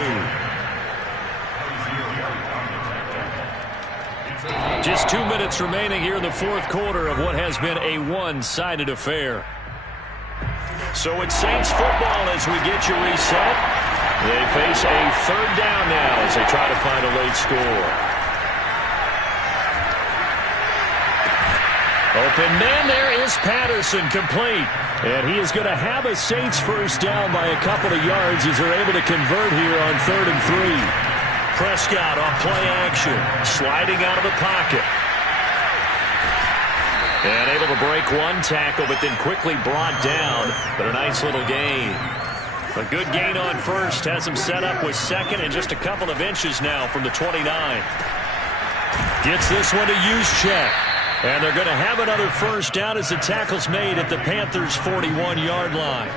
Just 2 minutes remaining here in the fourth quarter of what has been a one-sided affair. So it's Saints football as we get you reset. They face a 3rd down now as they try to find a late score. Open man, there is Patterson, complete. And he is going to have a Saints first down by a couple of yards as they're able to convert here on 3rd and 3. Prescott on play action, sliding out of the pocket. And able to break one tackle, but then quickly brought down. But a nice little gain. A good gain on first, has him set up with 2nd and just a couple of inches now from the 29. Gets this one to Juszczyk. And they're going to have another first down as the tackle's made at the Panthers' 41-yard line.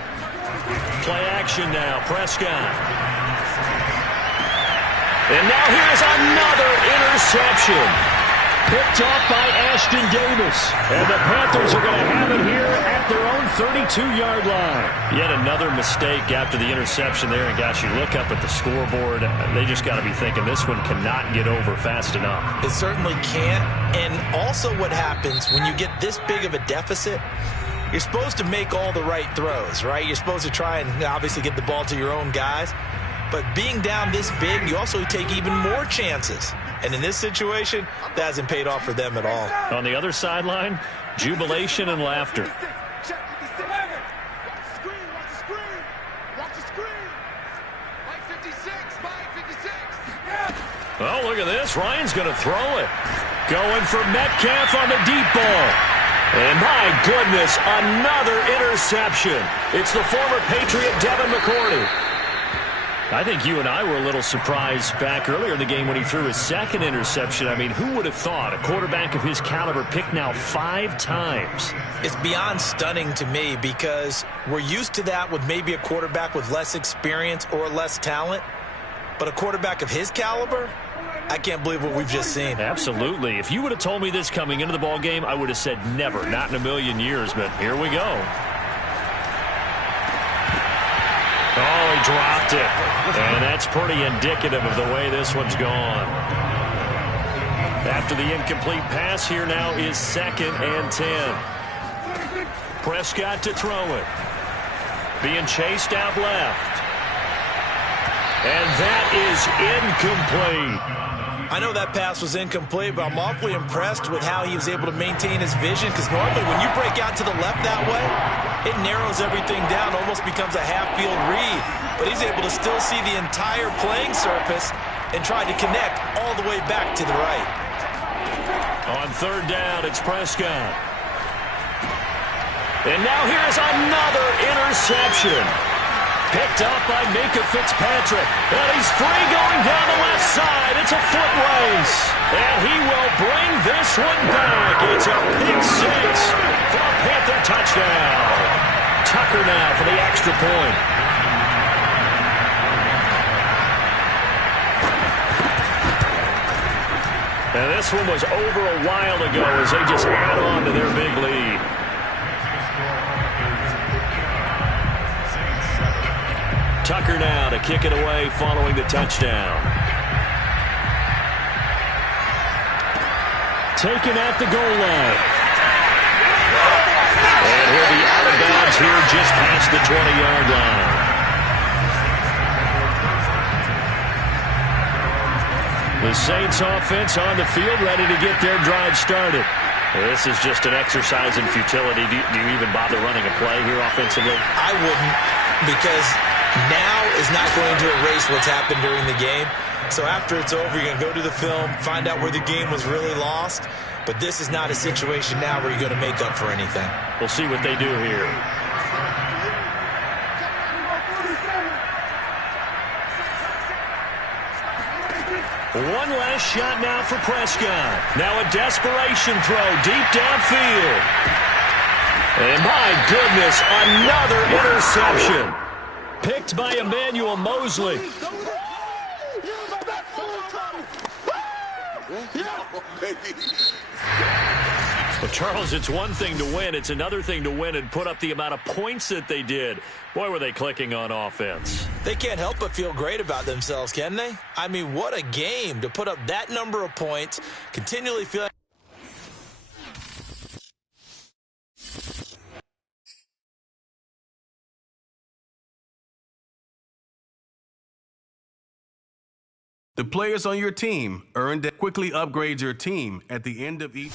Play action now, Prescott. And now here's another interception. Picked off by Ashton Davis. And the Panthers are going to have it here at their own 32-yard line. Yet another mistake after the interception there. And gosh, you look up at the scoreboard, they just got to be thinking this one cannot get over fast enough. It certainly can't. And also what happens when you get this big of a deficit, you're supposed to make all the right throws, right? You're supposed to try and obviously get the ball to your own guys. But being down this big, you also take even more chances. And in this situation, that hasn't paid off for them at all. On the other sideline, jubilation and laughter. Oh, look at this. Ryan's going to throw it. Going for Metcalf on the deep ball. And my goodness, another interception. It's the former Patriot Devin McCourty. I think you and I were a little surprised back earlier in the game when he threw his 2nd interception. I mean, who would have thought a quarterback of his caliber picked now 5 times? It's beyond stunning to me because we're used to that with maybe a quarterback with less experience or less talent. But a quarterback of his caliber, I can't believe what we've just seen. Absolutely. If you would have told me this coming into the ball game, I would have said never, not in a million years. But here we go. Oh, he dropped it. And that's pretty indicative of the way this one's gone. After the incomplete pass, here now is 2nd and 10. Prescott to throw it. Being chased out left. And that is incomplete. I know that pass was incomplete, but I'm awfully impressed with how he was able to maintain his vision, because normally when you break out to the left that way, it narrows everything down, almost becomes a half-field read. But he's able to still see the entire playing surface and try to connect all the way back to the right. On 3rd down, it's Prescott. And now here's another interception. Picked up by Micah Fitzpatrick. And he's free going down the left side. It's a foot race. And he will bring this one back. It's a pick 6 for a Panther touchdown. Tucker now for the extra point. And this one was over a while ago as they just add on to their big lead. Tucker now to kick it away following the touchdown. Taken at the goal line. And he'll be out of bounds here just past the 20-yard line. The Saints offense on the field ready to get their drive started. This is just an exercise in futility. Do you even bother running a play here offensively? I wouldn't, because now is not going to erase what's happened during the game. So after it's over, you're going to go to the film, find out where the game was really lost. But this is not a situation now where you're going to make up for anything. We'll see what they do here. One last shot now for Prescott. Now a desperation throw deep downfield. And my goodness, another interception. Picked by Emmanuel Mosley. Well, Charles, it's one thing to win. It's another thing to win and put up the amount of points that they did. Boy, were they clicking on offense. They can't help but feel great about themselves, can they? I mean, what a game to put up that number of points, continually feeling. The players on your team earned that. Quickly upgrade your team at the end of each.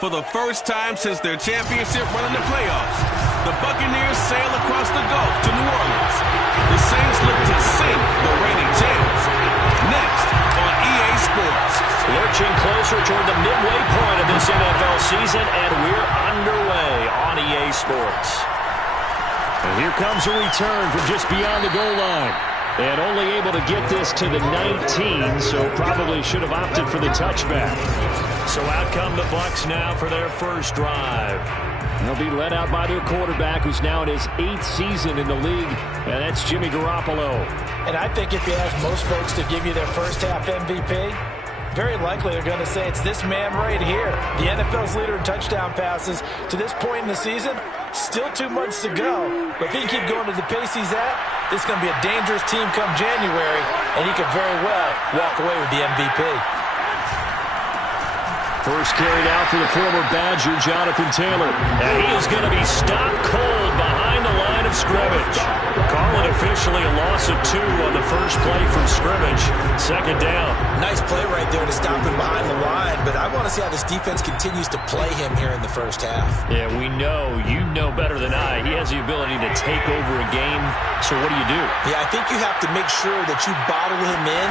For the first time since their championship run in the playoffs, the Buccaneers sail across the Gulf to New Orleans. The Saints look to sink the reigning champs. Next on EA Sports. Lurching closer toward the midway point of this NFL season, and we're underway on EA Sports. And here comes a return from just beyond the goal line. And only able to get this to the 19, so probably should have opted for the touchback. So out come the Bucs now for their first drive. They'll be led out by their quarterback, who's now in his 8th season in the league, and that's Jimmy Garoppolo. And I think if you ask most folks to give you their first half MVP, very likely they're going to say it's this man right here. The NFL's leader in touchdown passes to this point in the season. Still 2 months to go. But if he can keep going to the pace he's at, this is going to be a dangerous team come January, and he could very well walk away with the MVP. First carried out for the former Badger, Jonathan Taylor. And he is going to be stopped cold behind the line of scrimmage. Call it officially a loss of 2 on the first play from scrimmage. Second down. Nice play right there to stop him behind the line, but I want to see how this defense continues to play him here in the first half. Yeah, we know, you know better than I, he has the ability to take over a game. So what do? Yeah, I think you have to make sure that you bottle him in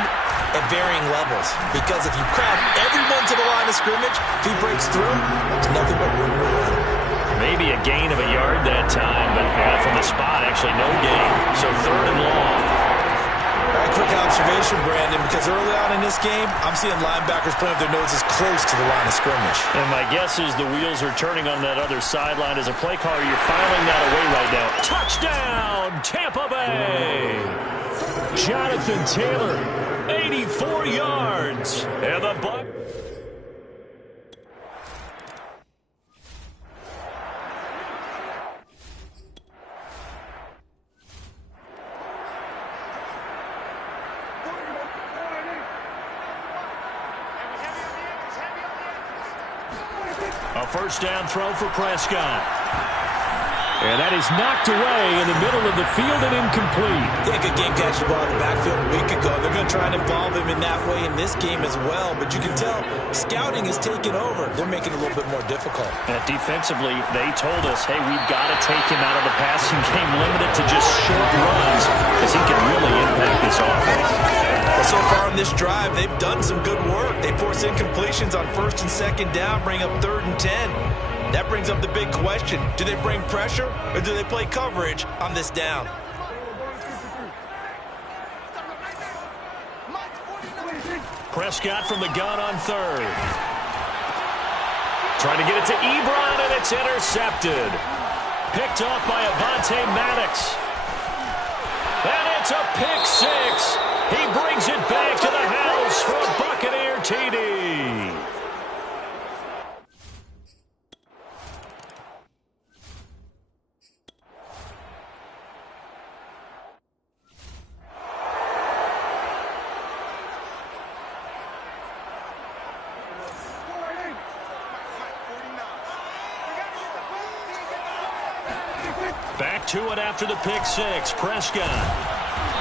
at varying levels, because if you crowd everyone to the line of scrimmage, if he breaks through, it's nothing but room to run. Maybe a gain of a yard that time, but from the spot, actually no gain. So 3rd and long. All right, quick observation, Brandon, because early on in this game, I'm seeing linebackers putting their noses close to the line of scrimmage. And my guess is the wheels are turning on that other sideline. As a play caller, you're filing that away right now. Touchdown, Tampa Bay! Jonathan Taylor, 84 yards. And the Bucs. A first down throw for Prescott. And that is knocked away in the middle of the field and incomplete. Yeah, good game catch the ball in the backfield a week ago. They're going to try and involve him in that way in this game as well. But you can tell scouting is taking over. They're making it a little bit more difficult. And defensively, they told us, hey, we've got to take him out of the passing game, limited to just short runs, as he can really impact this offense. Well, so far on this drive, they've done some good work. They force incompletions on 1st and 2nd down, bring up 3rd and 10. That brings up the big question. Do they bring pressure or do they play coverage on this down? Prescott from the gun on 3rd. Trying to get it to Ebron, and it's intercepted. Picked off by Avonte Maddox. And it's a pick 6. He brings it back to the house for a Buccaneer TD. Back to it after the pick 6. Prescott.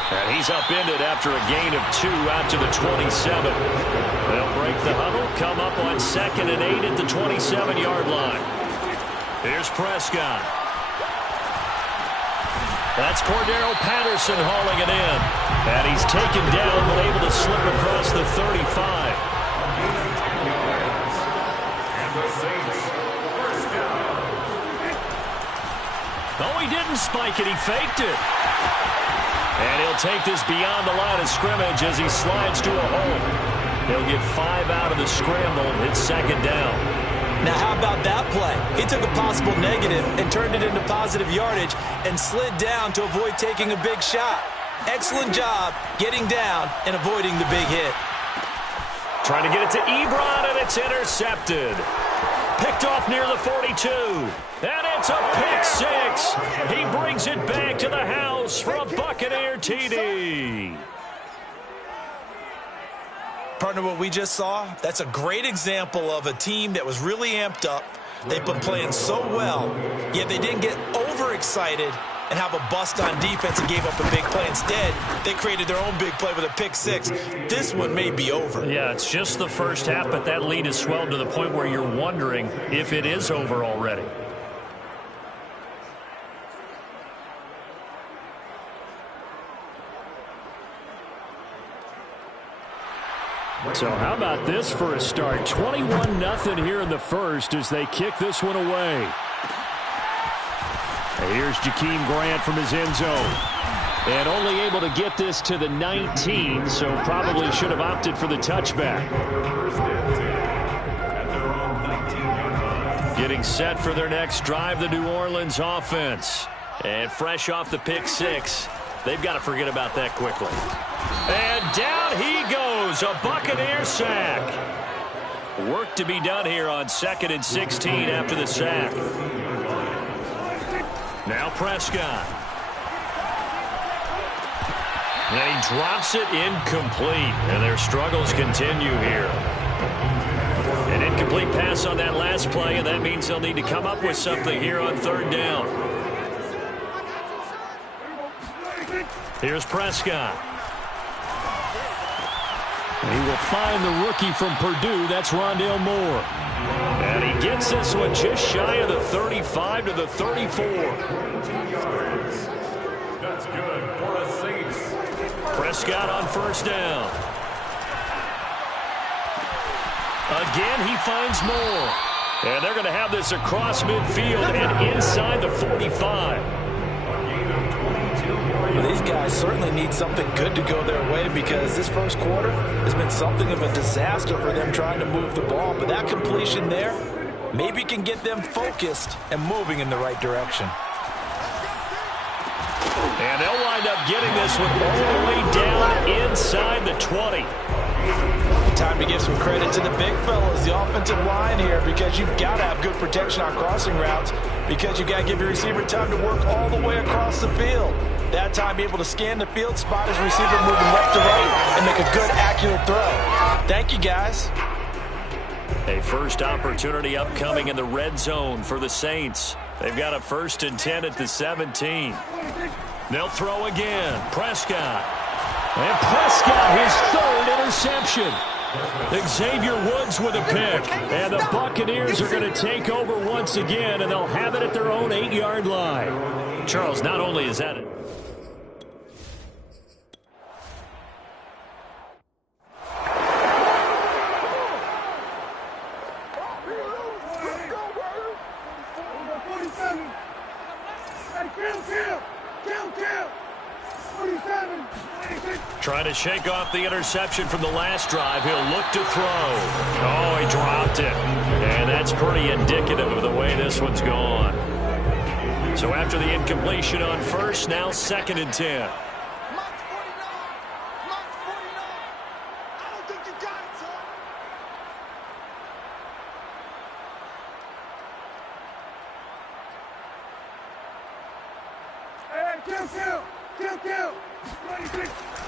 And he's upended after a gain of 2 out to the 27. They'll break the huddle, come up on 2nd and 8 at the 27-yard line. Here's Prescott. That's Cordero Patterson hauling it in. And he's taken down but able to slip across the 35. Oh, he didn't spike it. He faked it. And he'll take this beyond the line of scrimmage as he slides to a hole. He'll get 5 out of the scramble. It's 2nd down. Now, how about that play? He took a possible negative and turned it into positive yardage and slid down to avoid taking a big shot. Excellent job getting down and avoiding the big hit. Trying to get it to Ebron, and it's intercepted. Picked off near the 42. And it's a pick 6. He brings it back to the house for a Buccaneer TD. Partner, what we just saw, that's a great example of a team that was really amped up. They've been playing so well, yet they didn't get overexcited and have a bust on defense and gave up a big play. Instead, they created their own big play with a pick 6. This one may be over. Yeah, it's just the first half, but that lead has swelled to the point where you're wondering if it is over already. So how about this for a start? 21-0 here in the first as they kick this one away. Here's Jakeem Grant from his end zone. And only able to get this to the 19, so probably should have opted for the touchback. Getting set for their next drive, the New Orleans offense. And fresh off the pick 6, they've got to forget about that quickly. And down he goes, a Buccaneer sack. Work to be done here on 2nd and 16 after the sack. Now Prescott. And he drops it incomplete. And their struggles continue here. An incomplete pass on that last play, and that means they'll need to come up with something here on 3rd down. Here's Prescott. And he will find the rookie from Purdue. That's Rondale Moore. And he gets this one just shy of the 35 to the 34. That's good for a Saints. Prescott on 1st down. Again, he finds Moore. And they're going to have this across midfield and inside the 45. Well, these guys certainly need something good to go their way because this first quarter has been something of a disaster for them trying to move the ball. But that completion there maybe can get them focused and moving in the right direction. And they'll wind up getting this one all the way down inside the 20. Time to give some credit to the big fellas, the offensive line here, because you've got to have good protection on crossing routes because you've got to give your receiver time to work all the way across the field. That time able to scan the field, spot his receiver moving left to right, and make a good, accurate throw. Thank you, guys. A first opportunity upcoming in the red zone for the Saints. They've got a 1st and 10 at the 17. They'll throw again. Prescott. And Prescott, his 3rd interception. Xavier Woods with a pick. And the Buccaneers are going to take over once again, and they'll have it at their own 8-yard line. Charles, not only is that it. Trying to shake off the interception from the last drive. He'll look to throw. Oh, he dropped it. And that's pretty indicative of the way this one's gone. So after the incompletion on 1st, now 2nd and 10.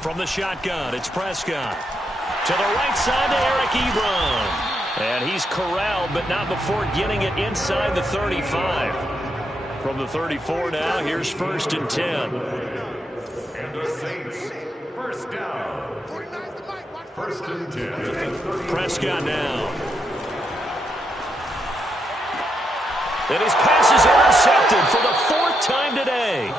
From the shotgun, it's Prescott. To the right side to Eric Ebron. And he's corralled, but not before getting it inside the 35. From the 34 now, here's 1st and 10. And the Saints, 1st down. 1st and 10. Prescott now. And his pass is intercepted for the 4th time today.